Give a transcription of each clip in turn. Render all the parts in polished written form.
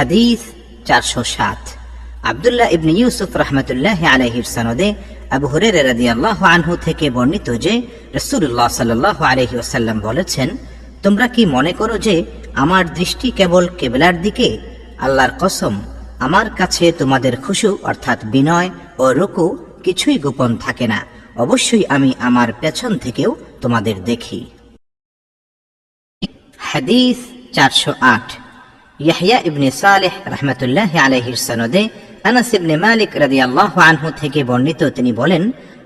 হাদিস 407। আব্দুল্লাহ ইবনে ইউসুফ রাহমাতুল্লাহি আলাইহির সনদে আবু হুরায়রা রাদিয়াল্লাহু আনহু থেকে বর্ণিত যে রাসূলুল্লাহ সাল্লাল্লাহু আলাইহি ওয়াসাল্লাম বলেছেন, তোমরা কি মনে করো যে আমার দৃষ্টি কেবল কিবলার দিকে? আল্লাহর কসম, আমার কাছে তোমাদের খুশু অর্থাৎ বিনয় ও রুকু কিছুই গোপন থাকে না। অবশ্যই আমি আমার পেছন থেকেও তোমাদের দেখি। হাদিস 408। ইয়াহইয়া ইবনে সালেহ রাহমাতুল্লাহি আলাইহির সনদে আনাস ইবনে মালিক রাদিয়াল্লাহু আনহু থেকে বর্ণিত, তিনি বলেন,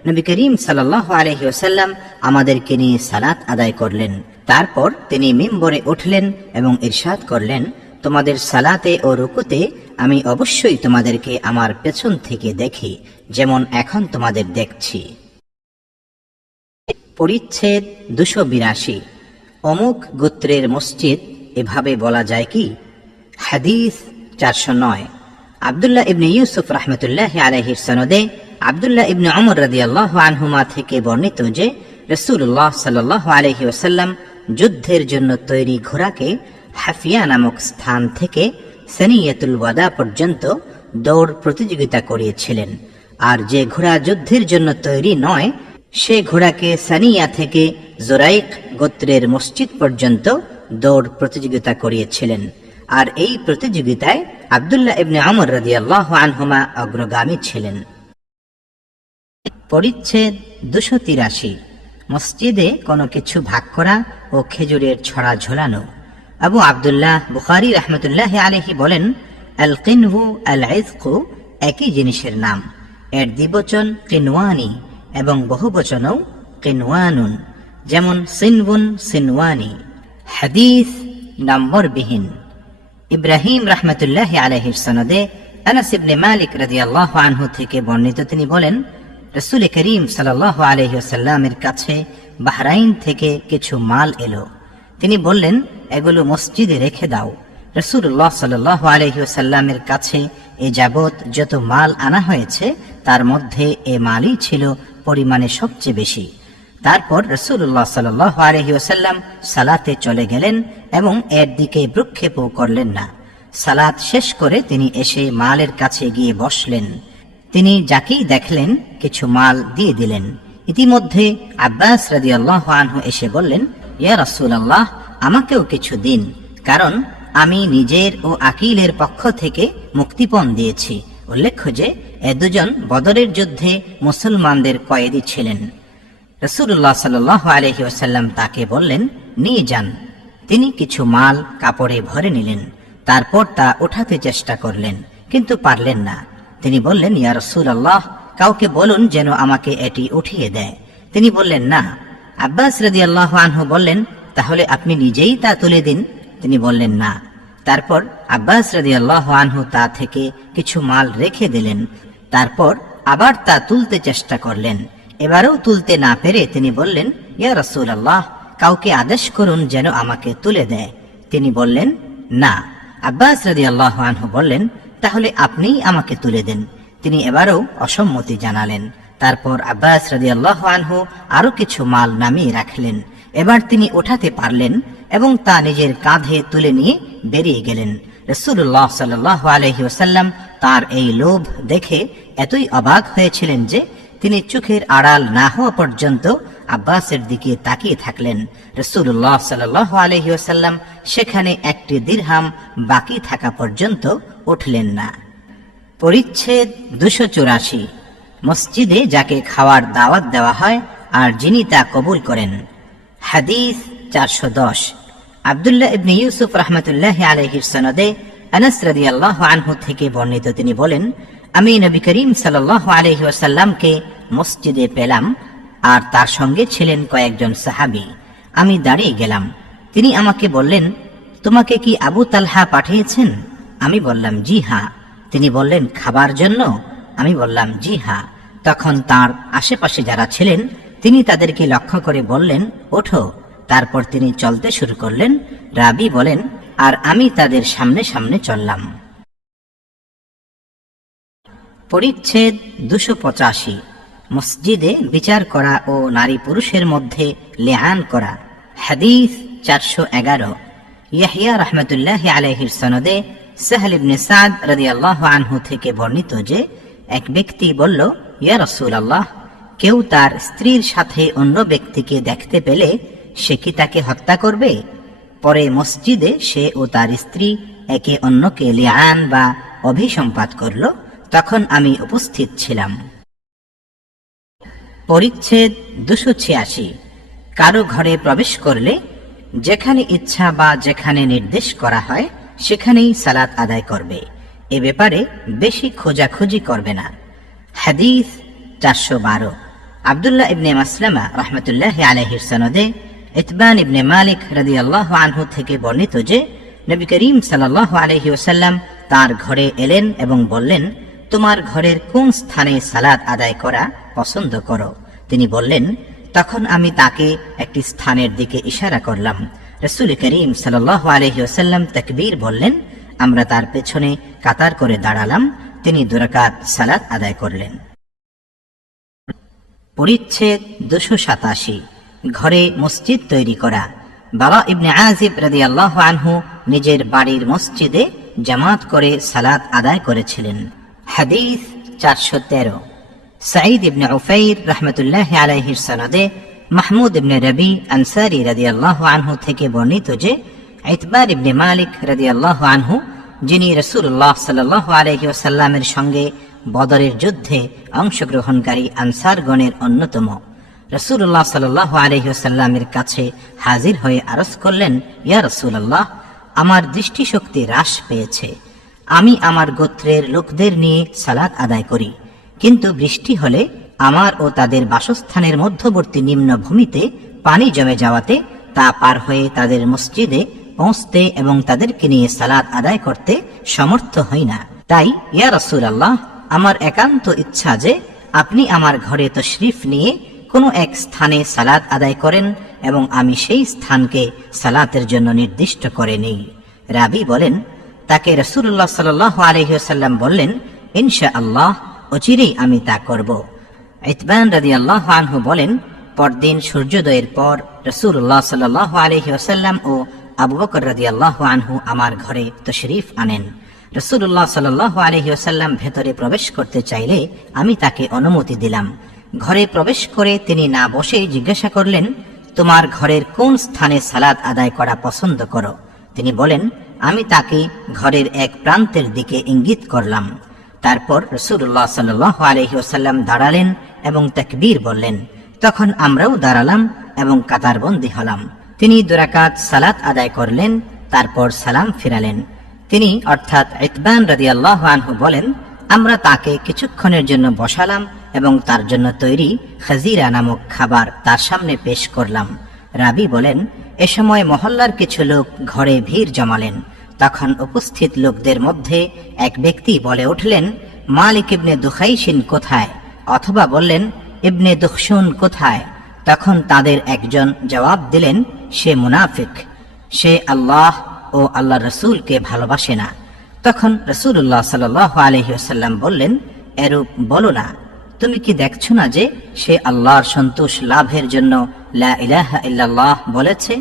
নবী করিম সাল্লাল্লাহু আলাইহি ওয়াসাল্লাম আমাদেরকে নিয়ে সালাত আদায় করলেন। তারপর তিনি মিম্বরে উঠলেন এবং ইরশাদ করলেন, তোমাদের সালাতে ও রুকুতে আমি অবশ্যই তোমাদেরকে আমার পেছন থেকে দেখি, যেমন এখন তোমাদের দেখছি। পরিচ্ছেদ 282। অমুক গোত্রের মসজিদ এভাবে বলা যায় কি? হাদিস 409। আব্দুল্লাহ ইবনে ইউসুফ রাহমাতুল্লাহি আলাইহির সনদে আব্দুল্লাহ ইবনে উমর রাদিয়াল্লাহু আনহুমা থেকে বর্ণিত যে রাসূলুল্লাহ সাল্লাল্লাহু আলাইহি ওয়াসাল্লাম যুদ্ধের জন্য তৈরি ঘোড়াকে হাফিয়া নামক স্থান থেকে সানিয়াতুল ওয়াদা পর্যন্ত দৌড় প্রতিযোগিতা করিয়েছিলেন, আর যে ঘোড়া যুদ্ধের জন্য তৈরি নয় সে ঘোড়াকে সানিয়া থেকে জোরাইক গোত্রের মসজিদ পর্যন্ত দৌড় প্রতিযোগিতা করিয়েছিলেন। আর এই প্রতিযোগিতায় আব্দুল্লাহ ইবনে উমর রাদিয়াল্লাহু আনহুমা অগ্রগামী ছিলেন। পরিচ্ছেদ 283। মসজিদে কোনো কিছু ভাগ করা ও খেজুরের ছড়া ঝোলানো। আবু আব্দুল্লাহ বুখারী রাহমাতুল্লাহি আলাইহি বলেন, আল কিনহু আল ইজকু একই জিনিসের নাম। এর দ্বিবচন কিনওয়ানি এবং বহুবচনও কিনওয়ানুন, যেমন সিনবুন সিনওয়ানি। হাদিস নম্বরবিহীন। ইব্রাহিম রাহমাতুল্লাহি আলাইহির সনদে আনাস ইবনে মালিক রাদিয়াল্লাহু আনহু থেকে বর্ণিত, তিনি বলেন, রাসূল করিম সাল্লাল্লাহু আলাইহি ওয়াসাল্লামের কাছে বাহরাইন থেকে কিছু মাল এলো। তিনি বললেন, এগুলো মসজিদে রেখে দাও। রাসূলুল্লাহ সাল্লাল্লাহু আলাইহি ওয়াসাল্লামের কাছে এ যাবত যত মাল আনা হয়েছে তার মধ্যে এ মালই ছিল পরিমাণে সবচেয়ে বেশি। তারপর রাসূলুল্লাহ সাল্লাল্লাহু আলাইহি ওয়াসাল্লাম সালাতে চলে গেলেন এবং এর দিকে ভ্রুক্ষেপও করলেন না। সালাত শেষ করে তিনি এসে মালের কাছে গিয়ে বসলেন। তিনি যাকেই দেখলেন কিছু মাল দিয়ে দিলেন। ইতিমধ্যে আব্বাস রাদিয়াল্লাহু আনহু এসে বললেন, ইয়া রাসূলুল্লাহ, আমাকেও কিছু দিন, কারণ আমি নিজের ও আকিলের পক্ষ থেকে মুক্তিপণ দিয়েছি। উল্লেখ্য যে এ দুজন বদরের যুদ্ধে মুসলমানদের কয়েদি ছিলেন। রাসূলুল্লাহ সাল্লাল্লাহু আলাইহি ওয়াসাল্লাম তাকে বললেন, নিয়ে যান। তিনি কিছু মাল কাপড়ে ভরে নিলেন। তারপর তা উঠাতে চেষ্টা করলেন, কিন্তু পারলেন না। তিনি বললেন, ইয়া রাসূলুল্লাহ, কাউকে বলুন যেন আমাকে এটি উঠিয়ে দেয়। তিনি বললেন, না। আব্বাস রাদিয়াল্লাহু আনহু বললেন, তাহলে আপনি নিজেই তা তুলে দিন। তিনি বললেন, না। তারপর আব্বাস রাদিয়াল্লাহু আনহু তা থেকে কিছু মাল রেখে দিলেন। তারপর আবার তা তুলতে চেষ্টা করলেন। এবারও তুলতে না পেরে তিনি বললেন, ইয়া রাসূলুল্লাহ, কাউকে আদেশ করুন যেন আমাকে তুলে দেয়। তিনি বললেন, না। আব্বাস রাদিয়াল্লাহু আনহু বললেন, তাহলে আপনিই আমাকে তুলে দেন। তিনি এবারও অসম্মতি জানালেন। তারপর আব্বাস রাদিয়াল্লাহু আনহু আরো কিছু মাল নামিয়ে রাখলেন। এবার তিনি ওঠাতে পারলেন এবং তা নিজের কাঁধে তুলে নিয়ে বেরিয়ে গেলেন। রাসূলুল্লাহ সাল্লাল্লাহু আলাইহি ওয়াসাল্লাম তার এই লোভ দেখে এতই অবাক হয়েছিলেন যে তিনি চোখের আড়াল না হওয়া পর্যন্ত আব্বাসের দিকে তাকিয়ে থাকলেন। রাসূলুল্লাহ সাল্লাল্লাহু আলাইহি ওয়াসাল্লাম সেখানে একটি দিরহাম বাকি থাকা পর্যন্ত উঠলেন না। পরিচ্ছেদ 284। মসজিদে যাকে খাওয়ার দাওয়াত দেওয়া হয় আর যিনি তা কবুল করেন। হাদিস 410। আব্দুল্লাহ ইবনে ইউসুফ রাহমাতুল্লাহি আলাইহির সনদে আনাস রাদিয়াল্লাহু আনহু থেকে বর্ণিত, তিনি বলেন, আমি নবী করিম সাল্লাল্লাহু আলাইহি ওয়াসাল্লামকে মসজিদে পেলাম আর তার সঙ্গে ছিলেন কয়েকজন সাহাবী। আমি দাঁড়িয়ে গেলাম। তিনি আমাকে বললেন, তোমাকে কি আবু তালহা পাঠিয়েছেন? আমি বললাম, জি হ্যাঁ। তিনি বললেন, খাবার জন্য? আমি বললাম, জি হ্যাঁ। তখন তার আশেপাশে যারা ছিলেন তিনি তাদেরকে লক্ষ্য করে বললেন, ওঠো। তারপর তিনি চলতে শুরু করলেন। রাবি বলেন, আর আমি তাদের সামনে সামনে চললাম। পরিচ্ছেদ 285। মসজিদে বিচার করা ও নারী পুরুষের মধ্যে লিআন করা। হাদিস 411। ইয়াহইয়া রাহমাতুল্লাহি আলাইহির সনদে সাহল ইবনে সাদ রাদিয়াল্লাহু আনহু থেকে বর্ণিত যে এক ব্যক্তি বলল, ইয়া রাসূলুল্লাহ, কেউ তার স্ত্রীর সাথে অন্য ব্যক্তিকে দেখতে পেলে সে কি তাকে হত্যা করবে? পরে মসজিদে সে ও তার স্ত্রী একে অন্যকে লিআন বা অভিসম্পাত করল, তখন আমি উপস্থিত ছিলাম। পরিচ্ছেদ 286। কারো ঘরে প্রবেশ করলে যেখানে ইচ্ছা বা যেখানে নির্দেশ করা হয় সেখানেই সালাত আদায় করবে, এ ব্যাপারে বেশি খোঁজাখুঁজি করবে না। হাদিস 412। আব্দুল্লাহ ইবনে মাসলামা রাহমাতুল্লাহি আলাইহির সনদে ইতবান ইবনে মালিক রাদিয়াল্লাহু আনহু থেকে বর্ণিত যে নবী করিম সাল্লাল্লাহু আলাইহি ওয়াসাল্লাম তার ঘরে এলেন এবং বললেন, তোমার ঘরের কোন স্থানে সালাত আদায় করা পছন্দ করো? তিনি বললেন, তখন আমি তাকে একটি স্থানের দিকে ইশারা করলাম। রাসূল করিম সাল্লাল্লাহু আলাইহি ওয়াসাল্লাম তাকবীর বললেন, আমরা তার পেছনে কাতার করে দাঁড়ালাম। তিনি 2 রাকাত সালাত আদায় করলেন। পরিচ্ছেদ 287। ঘরে মসজিদ তৈরি করা। বারা ইবনে আজিব রাদিয়াল্লাহু আনহু নিজের বাড়ির মসজিদে জামাত করে সালাত আদায় করেছিলেন। হাদিস 413। সাঈদ ইবনে উফাইর রাহমাতুল্লাহি আলাইহির সনদে মাহমুদ ইবনে রবি আনসারী রাদিয়াল্লাহু আনহু থেকে বর্ণিত যে ইতবান ইবনে মালিক রাদিয়াল্লাহু আনহু, যিনি রাসূলুল্লাহ সাল্লাল্লাহু আলাইহি ওয়াসাল্লামের সঙ্গে বদরের যুদ্ধে অংশগ্রহণকারী আনসারগণের অন্যতম, রাসূলুল্লাহ সাল্লাল্লাহু আলাইহি ওয়াসাল্লামের কাছে হাজির হয়ে আরজ করলেন, ইয়া রাসূলুল্লাহ, আমার দৃষ্টিশক্তি হ্রাস পেয়েছে। আমি আমার গোত্রের লোকদের নিয়ে সালাত আদায় করি, কিন্তু বৃষ্টি হলে আমার ও তাদের বাসস্থানের মধ্যবর্তী নিম্ন ভূমিতে পানি জমে যাওয়াতে তা পার হয়ে তাদের মসজিদে পৌঁছতে এবং তাদেরকে নিয়ে সালাত আদায় করতে সমর্থ হই না। তাই ইয়া রাসূলুল্লাহ, আমার একান্ত ইচ্ছা যে আপনি আমার ঘরে তশরিফ নিয়ে কোনো এক স্থানে সালাত আদায় করেন এবং আমি সেই স্থানকে সালাতের জন্য নির্দিষ্ট করে নেই। রাবি বলেন, তাকে রাসূলুল্লাহ সাল্লাল্লাহু আলাইহি ওয়াসাল্লাম বললেন, ইনশাআল্লাহ, অচিরেই আমি তা করব। ইতবান রাদিয়াল্লাহু আনহু বলেন, পরদিন সূর্যোদয়ের পর রাসূলুল্লাহ সাল্লাল্লাহু আলাইহি ওয়াসাল্লাম ও আবু বকর রাদিয়াল্লাহু আনহু আমার ঘরে তশরিফ আনেন। রাসূলুল্লাহ সাল্লাল্লাহু আলাইহি ওয়াসাল্লাম ভেতরে প্রবেশ করতে চাইলে আমি তাকে অনুমতি দিলাম। ঘরে প্রবেশ করে তিনি না বসেই জিজ্ঞাসা করলেন, তোমার ঘরের কোন স্থানে সালাত আদায় করা পছন্দ করো? তিনি বলেন, আমি তাকে ঘরের এক প্রান্তের দিকে ইঙ্গিত করলাম। তারপর রাসূলুল্লাহ সাল্লাল্লাহু আলাইহি ওয়াসাল্লাম দাঁড়ালেন এবং তাকবীর বললেন। তখন আমরাও দাঁড়ালাম এবং কাতারবন্দী হলাম। তিনি 2 রাকাত সালাত আদায় করলেন, তারপর সালাম ফিরালেন। তিনি অর্থাৎ ইতবান রাদিয়াল্লাহু আনহু বলেন, আমরা তাকে কিছুক্ষণের জন্য বসালাম এবং তার জন্য তৈরি খাজিরা নামক খাবার তার সামনে পেশ করলাম। রাবি বলেন, এ সময় মহল্লার কিছু লোক ঘরে ভিড় জমালেন। তখন উপস্থিত লোকদের মধ্যে এক ব্যক্তি বলে উঠলেন, মালিক ইবনে দুখাইশিন কোথায়? অথবা বললেন, ইবনে দুখশুন কোথায়? তখন তাদের একজন জবাব দিলেন, সে মুনাফিক, সে আল্লাহ ও আল্লাহ রসুলকে ভালোবাসে না। তখন রাসূলুল্লাহ সাল্লাল্লাহু আলাইহি ওয়াসাল্লাম বললেন, এরূপ বলো না, তুমি কি দেখছো না যে সে আল্লাহর সন্তোষ লাভের জন্য লা ইলাহা ইল্লাল্লাহ বলেছে?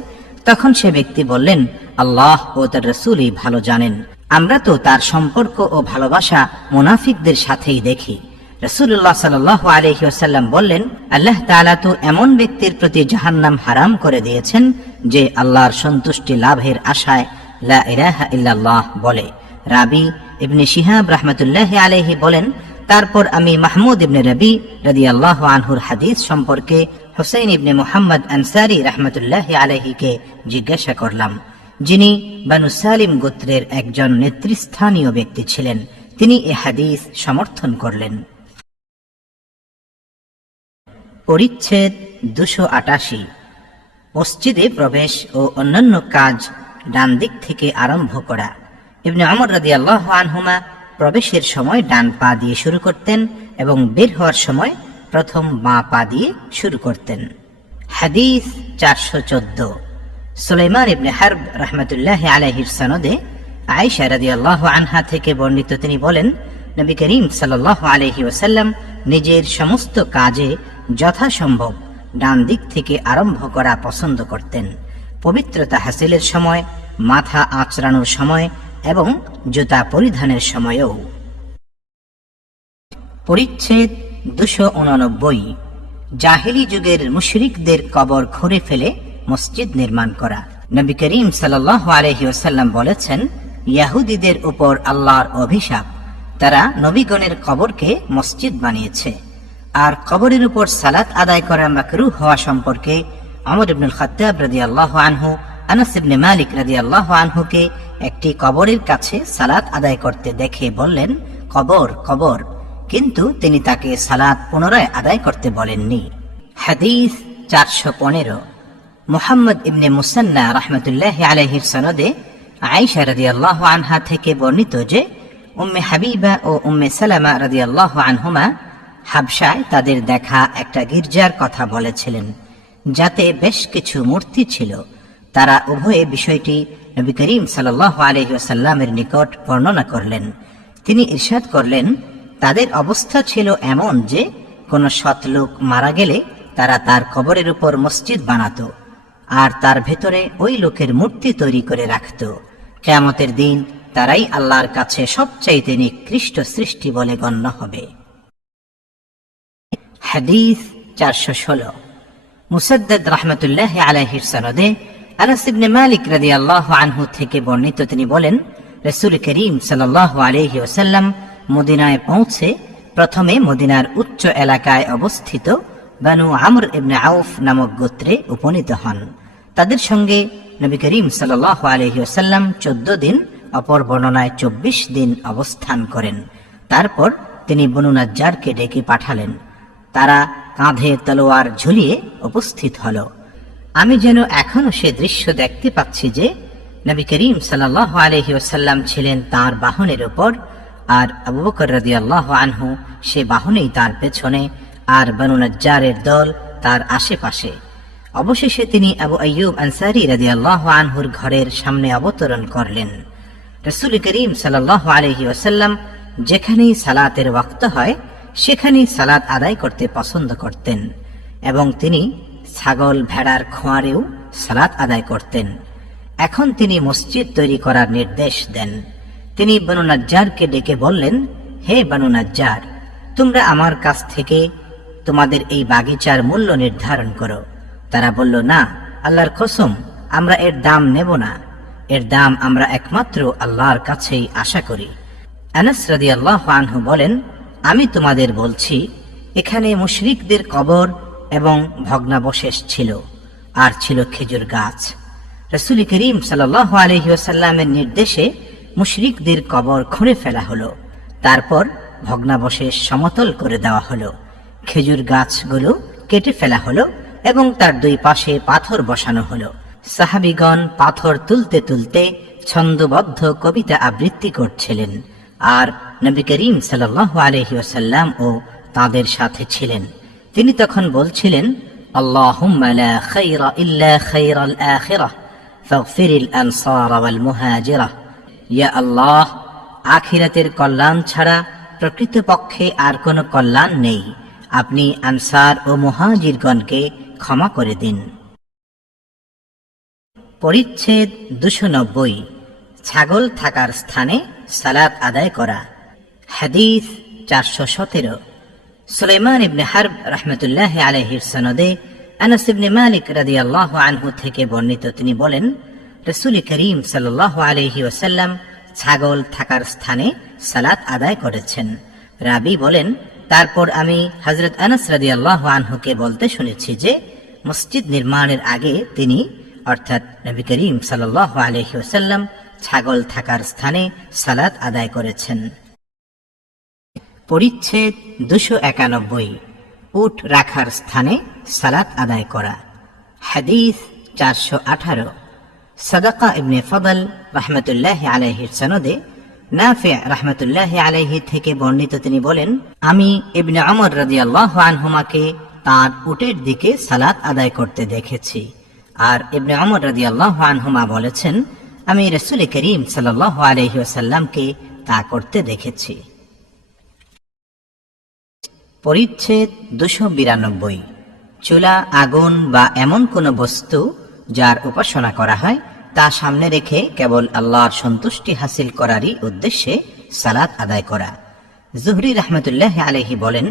তখন সে ব্যক্তি বললেন, আল্লাহ ও তার রাসূলই ভালো জানেন, আমরা তো তার সম্পর্ক ও ভালোবাসা মুনাফিকদের সাথেই দেখি। রাসূলুল্লাহ সাল্লাল্লাহু আলাইহি ওয়াসাল্লাম বললেন, আল্লাহ তাআলা তো এমন ব্যক্তির প্রতি জাহান্নাম হারাম করে দিয়েছেন যে আল্লাহর সন্তুষ্টি লাভের আশায় লা ইলাহা ইল্লাল্লাহ বলে। রাবি ইবনে শিহাব রাহমাতুল্লাহি আলাইহি বলেন, তারপর আমি মাহমুদ ইবনে রবি রাদিয়াল্লাহু আনহুর হাদিস সম্পর্কে হুসাইন ইবনে মুহাম্মদ আনসারী রাহমাতুল্লাহি আলাইহিকে জিজ্ঞাসা করলাম, যিনি বানু সালিম গোত্রের একজন নেতৃস্থানীয় ব্যক্তি ছিলেন। তিনি এ হাদিস সমর্থন করলেন। পরিচ্ছেদ 288। মসজিদে প্রবেশ ও অন্যান্য কাজ ডান দিক থেকে আরম্ভ করা। ইবনে ওমর রাদিয়াল্লাহু আনহুমা প্রবেশের সময় ডান পা দিয়ে শুরু করতেন এবং বের হওয়ার সময় প্রথম বাঁ পা দিয়ে শুরু করতেন। হাদিস 414। সুলাইমান ইবনে হারব রাহমাতুল্লাহি আলাইহির সনদে আয়েশা রাদিয়াল্লাহু আনহা থেকে বর্ণিত, তিনি বলেন, নবী করিম সাল্লাল্লাহু আলাইহি ওয়াসাল্লাম নিজের সমস্ত কাজে যথাসম্ভব ডান দিক থেকে আরম্ভ করা পছন্দ করতেন। পবিত্রতা হাসিলের সময়, মাথা আঁচড়ানোর সময়, এবং জুতা পরিধানের সময়েও। পরিচ্ছেদ 289। জাহেলি যুগের মুশরিকদের কবর খুঁড়ে ফেলে মসজিদ নির্মাণ করা। নবী করিম সাল্লাল্লাহু আলাইহি ওয়াসাল্লাম বলেছেন, ইহুদীদের উপর আল্লাহর অভিশাপ, তারা নবীগণের কবরকে মসজিদ বানিয়েছে। আর কবরের উপর সালাত আদায় করা মাকরুহ হওয়া সম্পর্কে ওমর ইবনুল খাত্তাব রাদিয়াল্লাহু আনহু আনাস ইবনে মালিক রাদিয়াল্লাহু আনহুকে একটি কবরের কাছে সালাত আদায় করতে দেখে বললেন, কবর কবর, কিন্তু তিনি তাকে সালাত পুনরায় আদায় করতে বলেননি। হাদিস 415। মুহাম্মদ ইবনে মুসান্না রাহমাতুল্লাহি আলাইহির সনদে আয়েশা রাদিয়াল্লাহু আনহা থেকে বর্ণিত যে উম্মে হাবিবা ও উম্মে সালামা রাদিয়াল্লাহু আনহুমা হাবশায় তাদের দেখা একটা গির্জার কথা বলেছিলেন, যাতে বেশ কিছু মূর্তি ছিল। তারা উভয়ে বিষয়টি নবী করিম সাল্লাল্লাহু আলাইহি ওয়াসাল্লামের নিকট বর্ণনা করলেন। তিনি ইরশাদ করলেন, তাদের অবস্থা ছিল এমন যে কোন সৎ লোক মারা গেলে তারা তার কবরের উপর মসজিদ বানাতো আর তার ভেতরে ওই লোকের মূর্তি তৈরি করে রাখত। কিয়ামতের দিন তারাই আল্লাহর কাছে সবচাইতে নিকৃষ্ট সৃষ্টি বলে গণ্য হবে। হাদিস 416। মুসাদ্দাদ রাহমাতুল্লাহি আলাইহির সনদে আনাস ইবনে মালিক রাদিয়াল্লাহু আনহু থেকে বর্ণিত, তিনি বলেন, রাসূল করিম সাল্লাল্লাহু আলাইহি ওয়াসাল্লাম মদিনায় পৌঁছে প্রথমে মদিনার উচ্চ এলাকায় অবস্থিত বানু আমর ইবনে আউফ নামক গোত্রে উপনীত হন। তাদের সঙ্গে নবী করিম সাল্লাল্লাহু আলাইহি ওয়াসাল্লাম 14 দিন, অপর বর্ণনায় 24 দিন অবস্থান করেন। তারপর তিনি বনু নাজ্জারকে ডেকে পাঠালেন। তারা কাঁধে তলোয়ার ঝুলিয়ে উপস্থিত হল। আমি যেন এখনো সে দৃশ্য দেখতে পাচ্ছি যে নবী করিম সাল্লাল্লাহু আলাইহি ওয়াসাল্লাম ছিলেন তার বাহনের উপর, আর আবু বকর রাদিয়াল্লাহু আনহু সে বাহনেই তার পেছনে, আর বনু নাজ্জারের দল তার আশেপাশে। অবশেষে তিনি আবু আইয়ুব আনসারী রাদিয়াল্লাহু আনহুর ঘরের সামনে অবতরণ করলেন। রাসূল করিম সাল্লাল্লাহু আলাইহি ওয়াসাল্লাম যেখানেই সালাতের ওয়াক্ত হয় সেখানেই সালাত আদায় করতে পছন্দ করতেন, এবং তিনি ছাগল ভেড়ার খোঁয়ারেও সালাত আদায় করতেন। এখন তিনি মসজিদ তৈরি করার নির্দেশ দেন। তিনি বনু নাজ্জারকে ডেকে বললেন, হে বনু নাজ্জার, তোমরা আমার কাছ থেকে তোমাদের এই বাগিচার মূল্য নির্ধারণ করো। তারা বলল, না, আল্লাহর কসম, আমরা এর দাম নেব না। এর দাম আমরা একমাত্র আল্লাহর কাছেই আশা করি। আনাস রাদিয়াল্লাহু আনহু বলেন, আমি তোমাদের বলছি, এখানে মুশরিকদের কবর এবং ভগ্নাবশেষ ছিল, আর ছিল খেজুর গাছ। রাসূল করিম সাল্লাল্লাহু আলাইহি ওয়াসাল্লামের নির্দেশে মুশরিকদের কবর খুঁড়ে ফেলা হলো। তারপর ভগ্নাবশেষ সমতল করে দেওয়া হলো। খেজুর গাছগুলো কেটে ফেলা হলো এবং তার দুই পাশে পাথর বসানো হলো। সাহাবীগণ পাথর তুলতে তুলতে ছন্দবদ্ধ কবিতা আবৃত্তি করছিলেন, আর নবী করিম সাল্লাল্লাহু আলাইহি ওয়াসাল্লাম ও তাদের সাথে ছিলেন। তিনি তখন বলছিলেন, আল্লাহুম্মা লা খায়রা ইল্লা খায়রাল আখিরাহ ফাগফিরিল আনসার ওয়াল মুহাজিরা। ইয়া আল্লাহ, আখিরাতের কল্যাণ ছাড়া প্রকৃতপক্ষে আর কোনো কল্যাণ নেই। আপনি আনসার ও মুহাজিরগণকে ক্ষমা করে দিন। পরিচ্ছেদ 290। ছাগল থাকার স্থানে সালাত আদায় করা। হাদিস 417। সুলাইমান ইবনে হারব রাহমাতুল্লাহি আলাইহির সনদে আনাস ইবনে মালিক রাদিয়াল্লাহু আনহু থেকে বর্ণিত, তিনি বলেন, রাসূল করিম সাল্লাল্লাহু আলাইহি ওয়াসাল্লাম ছাগল থাকার স্থানে সালাত আদায় করেছেন। রাবী বলেন, তারপর আমি হযরত আনাস রাদিয়াল্লাহু আনহুকে বলতে শুনেছি যে মসজিদ নির্মাণের আগে তিনি, অর্থাৎ নবী করিম সাল্লাল্লাহু আলাইহি ওয়াসাল্লাম, ছাগল থাকার স্থানে সালাত আদায় করেছেন। পরিচ্ছেদ 291। উট রাখার স্থানে সালাত আদায় করা। হাদিস 418। সাদাকা ইবনে ফদল রাহমাতুল্লাহি আলাইহির সনদে নাফি' রাহমাতুল্লাহি আলাইহি থেকে বর্ণিত, তিনি বলেন, আমি ইবনে ওমর রাদিয়াল্লাহু আনহুমাকে তার উটের দিকে সালাত আদায় করতে দেখেছি। আর ইবনে ওমর রাদিয়াল্লাহু আনহুমা বলেছেন, আমি রাসূল করিম সাল্লাল্লাহু আলাইহি ওয়াসাল্লামকে তা করতে দেখেছি। পরিচ্ছেদ 292। চুলা, আগুন বা এমন কোন বস্তু যার উপাসনা করা হয় তা সামনে রেখে কেবল আল্লাহর সন্তুষ্টি হাসিল করারই উদ্দেশ্যে সালাত আদায় করা। জুহরি রাহমাতুল্লাহি আলাইহি বলেন,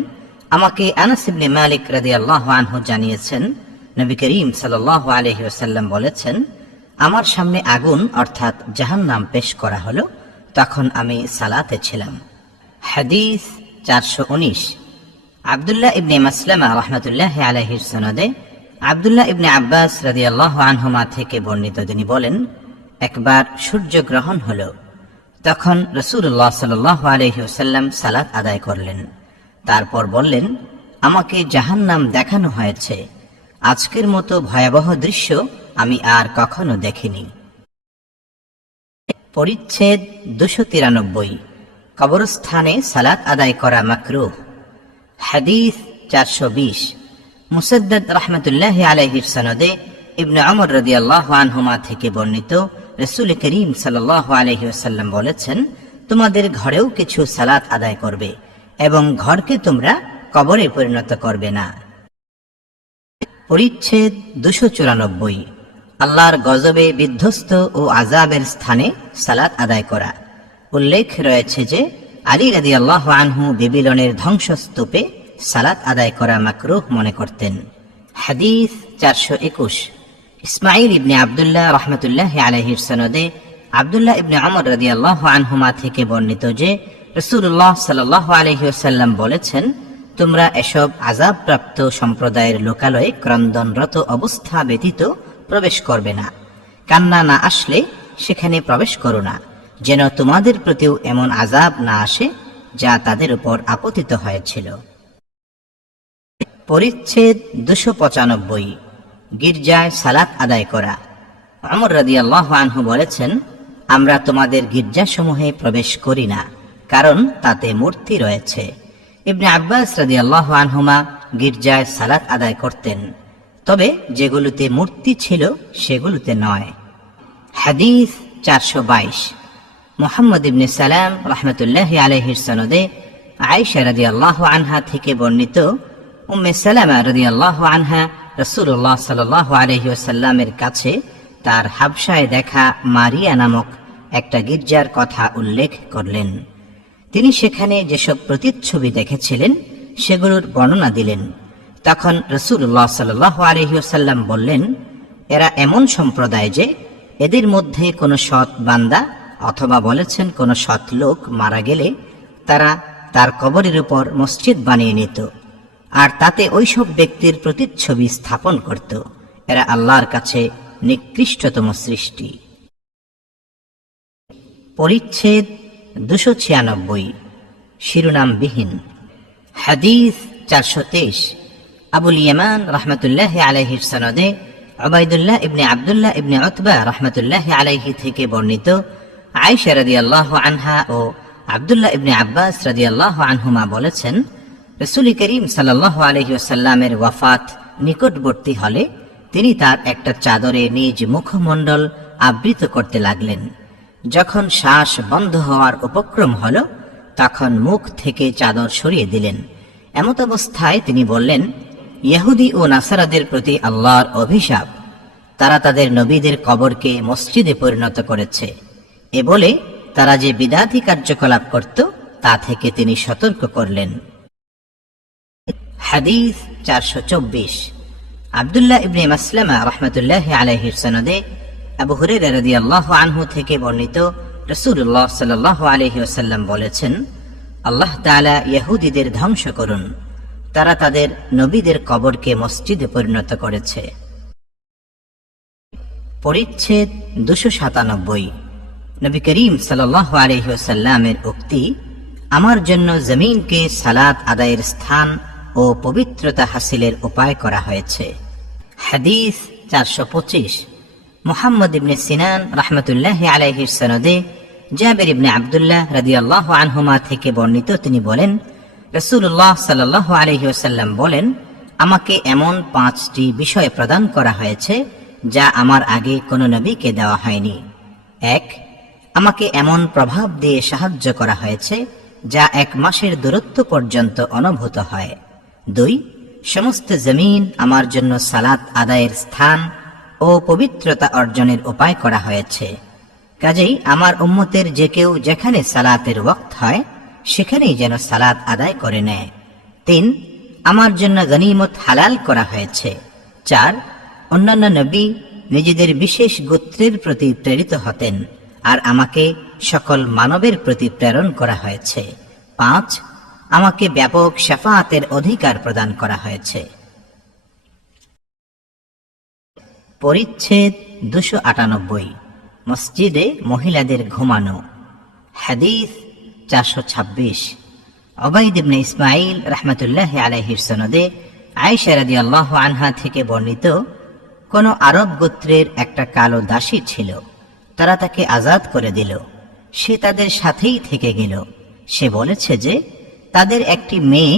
আমাকে আনাস ইবনে মালিক রাদিয়াল্লাহু আনহু জানিয়েছেন, নবী করিম সাল্লাল্লাহু আলাইহি ওয়াসাল্লাম বলেছেন, আমার সামনে আগুন অর্থাৎ জাহান্নাম পেশ করা হলো, তখন আমি সালাতে ছিলাম। হাদিস 419। আব্দুল্লাহ ইবনে মাসলামা রাহমাতুল্লাহি আলাইহির সনদে আব্দুল্লাহ ইবনে আব্বাস রাদিয়াল্লাহু আনহুমা থেকে বর্ণিত, তিনি বলেন, একবার সূর্য গ্রহণ হলো, তখন রাসূলুল্লাহ সাল্লাল্লাহু আলাইহি ওয়াসাল্লাম সালাত আদায় করলেন। তারপর বললেন, আমাকে জাহান্নাম দেখানো হয়েছে, আজকের মতো ভয়াবহ দৃশ্য আমি আর কখনো দেখিনি। পরিচ্ছেদ 293। কবরস্থানে সালাত আদায় করা মাকরুহ। হাদিস 420। মুসাদ্দাদ রাহমাতুল্লাহি আলাইহির সনদে ইবনে ওমর রাদিয়াল্লাহু আনহুমা থেকে বর্ণিত, রাসূল করিম সাল্লাল্লাহু আলাইহি ওয়াসাল্লাম বলেছেন, তোমাদের ঘরেও কিছু সালাত আদায় করবে এবং ঘরকে তোমরা কবরে পরিণত করবে না। পরিচ্ছেদ 294। আল্লাহর গজবে বিধ্বস্ত ও আযাবের স্থানে সালাত আদায় করা। উল্লেখ রয়েছে যে আলী রাদিয়াল্লাহু আনহু বেবিলনের ধ্বংসস্তূপে সালাত আদায় করা মাকরুহ মনে করতেন। হাদিস 421। ইসমাঈল ইবনে আব্দুল্লাহ রাহমাতুল্লাহি আলাইহির সনদে আব্দুল্লাহ ইবনে ওমর রাদিয়াল্লাহু আনহুমা থেকে বর্ণিত যে রাসূলুল্লাহ সাল্লাল্লাহু আলাইহি ওয়াসাল্লাম বলেছেন, তোমরা এসব আযাবপ্রাপ্ত সম্প্রদায়ের লোকালয়ে ক্রন্দনরত অবস্থা ব্যতীত প্রবেশ করবে না। কান্না না আসলে সেখানে প্রবেশ করো না, যেন তোমাদের প্রতিও এমন আযাব না আসে যা তাদের উপর আপতিত হয়েছিল। পরিচ্ছেদ 295। গির্জায় সালাত আদায় করা। ওমর রাদিয়াল্লাহু আনহু বলেছেন, আমরা তোমাদের গির্জাসমূহে প্রবেশ করি না, কারণ তাতে মূর্তি রয়েছে। ইবনে আব্বাস রাদিয়াল্লাহু আনহুমা গির্জায় সালাত আদায় করতেন, তবে যেগুলোতে মূর্তি ছিল সেগুলোতে নয়। হাদিস 422। মুহাম্মদ ইবনে সালাম রাহমাতুল্লাহি আলাইহির সনদে আয়েশা রাদিয়াল্লাহু আনহা থেকে বর্ণিত, উম্মে সালামা রাদিয়াল্লাহু আনহা রাসূলুল্লাহ সাল্লাল্লাহু আলাইহি ওয়াসাল্লামের কাছে তার হাবশায় দেখা মারিয়া নামক একটা গির্জার কথা উল্লেখ করলেন। তিনি সেখানে যেসব প্রতিচ্ছবি দেখেছিলেন সেগুলোর বর্ণনা দিলেন। তখন রাসূলুল্লাহ সাল্লাল্লাহু আলাইহি ওয়াসাল্লাম বললেন, এরা এমন সম্প্রদায় যে এদের মধ্যে কোনো সৎ বান্দা অথবা বলেছেন কোনো সৎ লোক মারা গেলে তারা তার কবরের উপর মসজিদ বানিয়ে নিত আর তাতে ওইসব ব্যক্তির প্রতিচ্ছবি স্থাপন করত। এরা আল্লাহর কাছে নিকৃষ্টতম সৃষ্টি। পরিচ্ছেদ 296। শিরোনামবিহীন। হাদিস 423। আবুল ইয়ামান রাহমাতুল্লাহি আলাইহির সনদে উবাইদুল্লাহ ইবনে আব্দুল্লাহ ইবনে উতবা রাহমাতুল্লাহি আলাইহি থেকে বর্ণিত, আয়েশা রাদিয়াল্লাহু আনহা ও আব্দুল্লাহ ইবনে আব্বাস রাদিয়াল্লাহু আনহুমা বলেছেন, রাসূল করিম সাল্লাল্লাহু আলাইহি ওয়াসাল্লামের ওয়াফাত নিকটবর্তী হলে তিনি তার একটা চাদরে নিজ মুখমণ্ডল আবৃত করতে লাগলেন। যখন শ্বাস বন্ধ হওয়ার উপক্রম হল তখন মুখ থেকে চাদর সরিয়ে দিলেন। এমত অবস্থায় তিনি বললেন, ইহুদি ও নাসারাদের প্রতি আল্লাহর অভিশাপ, তারা তাদের নবীদের কবরকে মসজিদে পরিণত করেছে। এ বলে তারা যে বিদাতি কার্যকলাপ করত তা থেকে তিনি সতর্ক করলেন। হাদিস 424। আব্দুল্লাহ ইবনে মাসলামা রাহমাতুল্লাহি আলাইহির সনদে আবু হুরায়রা রাদিয়াল্লাহু আনহু থেকে বর্ণিত, রাসূলুল্লাহ সাল্লাল্লাহু আলাইহি ওয়াসাল্লাম বলেছেন, আল্লাহ তাআলা ইহুদিদের ধ্বংস করুন, তারা তাদের নবীদের কবরকে মসজিদে পরিণত করেছে। পরিচ্ছেদ 297। নবী করিম সাল্লাল্লাহু আলাইহি ওয়াসাল্লামের উক্তি, আমার জন্য জমিনকে সালাত আদায়ের স্থান ও পবিত্রতা হাসিলের উপায় করা হয়েছে। হাদিস 425। মুহাম্মদ ইবনে সিনান রাহমাতুল্লাহি আলাইহির সনদে জাবির ইবনে আব্দুল্লাহ রাদিয়াল্লাহু আনহুমা থেকে বর্ণিত, তিনি বলেন, রাসূলুল্লাহ সাল্লাল্লাহু আলাইহি ওয়াসাল্লাম বলেন, আমাকে এমন 5টি বিষয় প্রদান করা হয়েছে যা আমার আগে কোনো নবীকে দেওয়া হয়নি। 1, আমাকে এমন প্রভাব দিয়ে সাহায্য করা হয়েছে যা 1 মাসের দূরত্ব পর্যন্ত অনুভূত হয়। 2, সমস্ত জমিন আমার জন্য সালাত আদায়ের স্থান ও ও পবিত্রতা অর্জনের উপায় করা হয়েছে। কাজেই আমার উম্মতের যে কেউ যেখানে সালাতের ওয়াক্ত হয় সেখানেই যেন সালাত আদায় করে নেয়। 3, আমার জন্য গনিমত হালাল করা হয়েছে। 4, অন্যান্য নবী নিজেদের বিশেষ গোত্রের প্রতি প্রেরিত হতেন, আর আমাকে সকল মানবের প্রতি প্রেরণ করা হয়েছে। 5, আমাকে ব্যাপক শাফাআতের অধিকার প্রদান করা হয়েছে। পরিচ্ছেদ 298, মসজিদে মহিলাদের ঘুমানো। হাদিস 426, উবাইদ ইবনে ইসমাঈল রাহমাতুল্লাহি আলাইহির সনদে আয়েশা রাদিয়াল্লাহু আনহা থেকে বর্ণিত, কোন আরব গোত্রের একটা কালো দাসী ছিল। তারা তাকে আজাদ করে দিল। সে তাদের সাথেই থেকে গেল। সে বলেছে যে তাদের একটি মেয়ে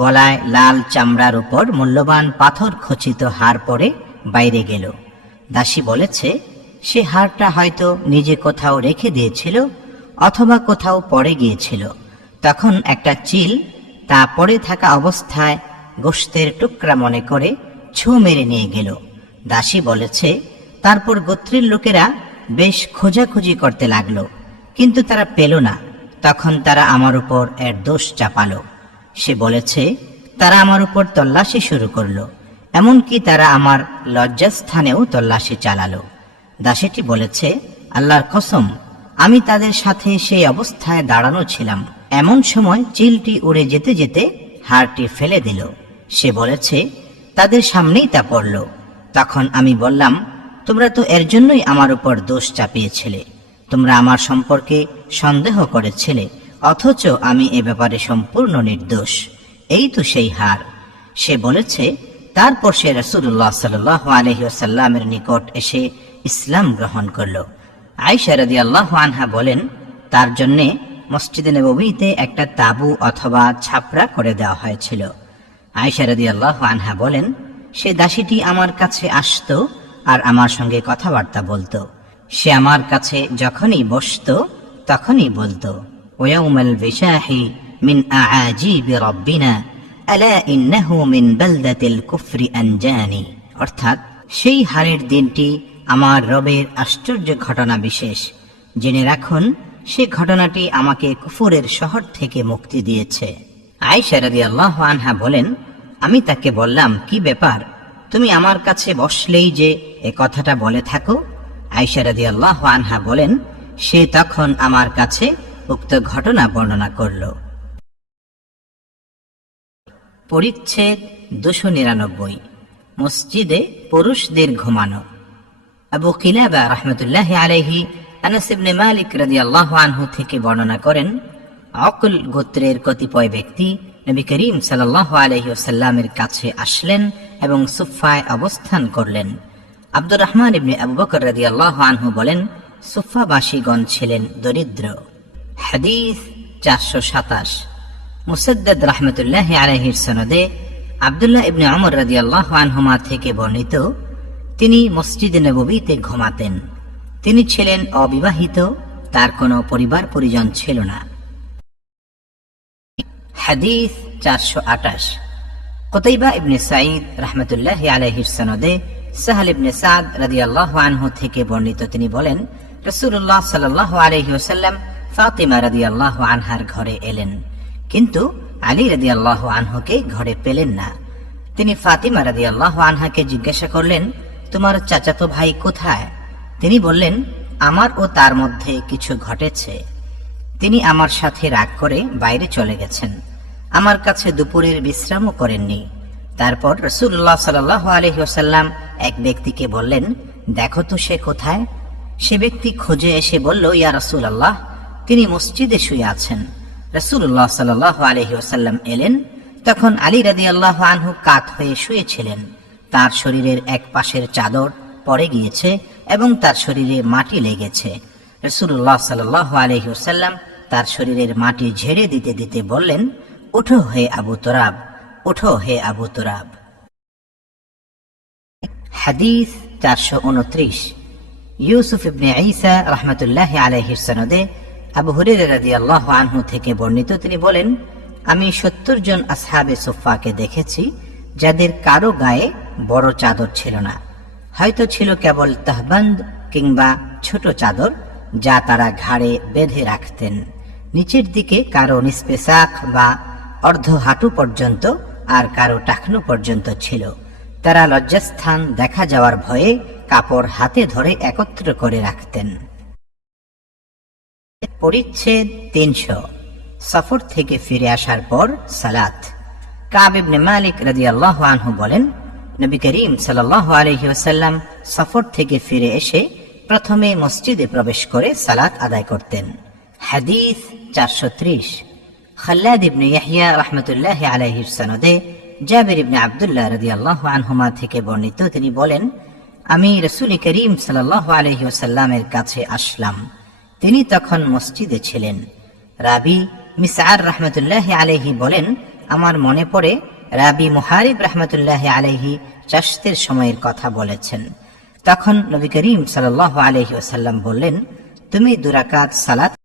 গলায় লাল চামড়ার উপর মূল্যবান পাথর খচিত হার পরে বাইরে গেল। দাসী বলেছে সে হারটা হয়তো নিজে কোথাও রেখে দিয়েছিল অথবা কোথাও পড়ে গিয়েছিল। তখন একটা চিল তা পড়ে থাকা অবস্থায় গোশতের টুকরা মনে করে ছো মেরে নিয়ে গেল। দাসী বলেছে তারপর গোত্রের লোকেরা বেশ খোঁজাখুঁজি করতে লাগলো, কিন্তু তারা পেল না। তখন তারা আমার উপর এর দোষ চাপালো। সে বলেছে তারা আমার উপর তল্লাশি শুরু করলো, এমনকি তারা আমার লজ্জাস্থানেও তল্লাশি চালালো। দাসীটি বলেছে আল্লাহর কসম, আমি তাদের সাথে সেই অবস্থায় দাঁড়ানো ছিলাম। এমন সময় চিলটি উড়ে যেতে যেতে হারটি ফেলে দিল। সে বলেছে তাদের সামনেই তা পড়ল। তখন আমি বললাম, তোমরা তো এর জন্যই আমার উপর দোষ চাপিয়েছিলে। তোমরা আমার সম্পর্কে সন্দেহ করেছিলে, অথচ আমি এ ব্যাপারে সম্পূর্ণ নির্দোষ। এই তো সেই হার। সে বলেছে তারপর সে রাসূলুল্লাহ সাল্লাল্লাহু আলাইহি ওয়াসাল্লামের নিকট এসে ইসলাম গ্রহণ করল। আয়েশা রাদিয়াল্লাহু আনহা বলেন, তার জন্য মসজিদে নববীতে একটা তাবু অথবা ছাপরা করে দেওয়া হয়েছিল। আয়েশা রাদিয়াল্লাহু আনহা বলেন, সে দাসীটি আমার কাছে আসতো আর আমার সঙ্গে কথাবার্তা বলতো। সে আমার কাছে যখনই বসতো তখনই বলতো, ওয়াউমাল বিশাহি মিন আআজিবি রাব্বিনা আলা ইন্নাহু মিন বালদাতিল কুফরি আনজানি। অর্থাৎ সেই হারের দিনটি আমার রবের আশ্চর্য ঘটনা বিশেষ। জেনে রাখুন সে ঘটনাটি আমাকে কুফরের শহর থেকে মুক্তি দিয়েছে। আয়েশা রাদিয়াল্লাহু আনহা বলেন, আমি তাকে বললাম, কি ব্যাপার, তুমি আমার কাছে বসলেই যে এ কথাটা বলে থাকো? আয়েশা রাদিয়াল্লাহু আনহা বলেন, সে তখন আমার কাছে উক্ত ঘটনা বর্ণনা করল। পরিচ্ছেদ 299, মসজিদে পুরুষদের ঘুমানো। আবু কিলাবা রাহমাতুল্লাহি আলাইহি আনাস ইবনে মালিক রাদিয়াল্লাহু আনহু থেকে বর্ণনা করেন, অকল গোত্রের কতিপয় ব্যক্তি নবী করিম সাল্লাল্লাহু আলাইহি ওয়াসাল্লামের কাছে আসলেন এবং সুফায় অবস্থান করলেন। আব্দুর রহমান ইবনে আবু বকর রাদিয়াল্লাহু আনহু বলেন, সুফাবাসীগণ ছিলেন দরিদ্র। হাদিস 427, মুসাদ্দাদ রাহমাতুল্লাহি আলাইহির সনদে আব্দুল্লাহ ইবনে ওমর রাদিয়াল্লাহু আনহুমা থেকে বর্ণিত, তিনি মসজিদে নববীতে ঘুমাতেন। তিনি ছিলেন অবিবাহিত, তার কোনো পরিবার পরিজন ছিল না। হাদিস 428, কুতাইবা ইবনে সাঈদ রাহমাতুল্লাহি আলাইহির সনদে সাহল ইবনে সাদ রাদিয়াল্লাহু আনহু থেকে বর্ণিত, তিনি বলেন, রাসূলুল্লাহ সাল্লাল্লাহু আলাইহি ওয়াসাল্লাম ফাতিমা রাদিয়াল্লাহু আনহার ঘরে এলেন, কিন্তু আলী রাদিয়াল্লাহু আনহুকে ঘরে পেলেন না। তিনি ফাতিমা রাদিয়াল্লাহু আনহাকে জিজ্ঞাসা করলেন, তোমার চাচাতো ভাই কোথায়? তিনি বললেন, আমার ও তার মধ্যে কিছু ঘটেছে। তিনি আমার সাথে রাগ করে বাইরে চলে গেছেন। আমার কাছে দুপুরের বিশ্রামও করেননি। তারপর রাসূলুল্লাহ সাল্লাল্লাহু আলাইহি ওয়াসাল্লাম এক ব্যক্তিকে বললেন, দেখো তো সে কোথায়? সে ব্যক্তি খুঁজে এসে বলল, ইয়া রাসূলুল্লাহ, তিনি মসজিদে শুয়ে আছেন। রাসূলুল্লাহ সাল্লাল্লাহু আলাইহি ওয়াসাল্লাম এলেন। তখন আলী রাদিয়াল্লাহু আনহু কাত হয়ে শুয়েছিলেন। তার শরীরের এক পাশের চাদর পড়ে গিয়েছে এবং তার শরীরে মাটি লেগেছে। রাসূলুল্লাহ সাল্লাল্লাহু আলাইহি ওয়াসাল্লাম তার শরীরের মাটি ঝেড়ে দিতে দিতে বললেন, ওঠো হে আবু তুরাব, ওঠো হে আবু তুরাব। হাদিস 429, ইউসুফ ইবনে ঈসা রাহমাতুল্লাহি আলাইহির সনদে আবু হুরায়রা রাদিয়াল্লাহু আনহু থেকে বর্ণিত, তিনি বলেন, আমি 70 জন আসহাবে সুফাকে দেখেছি যাদের কারো গায়ে বড় চাদর ছিল না। হয়তো ছিল কেবল তাহবান্দ কিংবা ছোট চাদর, যা তারা ঘাড়ে বেঁধে রাখতেন। নিচের দিকে কারো নিসফে সাক বা অর্ধ হাঁটু পর্যন্ত আর কারো টাকনু পর্যন্ত ছিল। তারা লজ্জাস্থান দেখা যাওয়ার ভয়ে কাপড় হাতে ধরে একত্র করে রাখতেন। পরিচ্ছেদ 300। সফর থেকে ফিরে আসার পর সালাত। কাব ইবনে মালিক রাদিয়াল্লাহু আনহু বলেন, নবী করিম সাল্লাল্লাহু আলাইহি ওয়াসাল্লাম সফর থেকে ফিরে এসে প্রথমে মসজিদে প্রবেশ করে সালাত আদায় করতেন। হাদিস 430। খাল্লাদ ইবনে ইয়াহইয়া রাহমাতুল্লাহি আলাইহির সনদে জাবির ইবনে আব্দুল্লাহ রাদিয়াল্লাহু আনহুমা থেকে বর্ণিত, তিনি বলেন, আমি রাসূল করিম সাল্লাল্লাহু আলাইহি ওয়াসাল্লামের কাছে আসলাম। তিনি তখন মসজিদে ছিলেন। রাবি মিসআর রাহমাতুল্লাহি আলাইহি বলেন, আমার মনে পড়ে রাবি মুহারিব রাহমাতুল্লাহি আলাইহি চাষতের সময়ের কথা বলেছেন। তখন নবী করিম সাল্লাল্লাহু আলাইহি ওয়াসাল্লাম বললেন, তুমি 2 রাকাত সালাত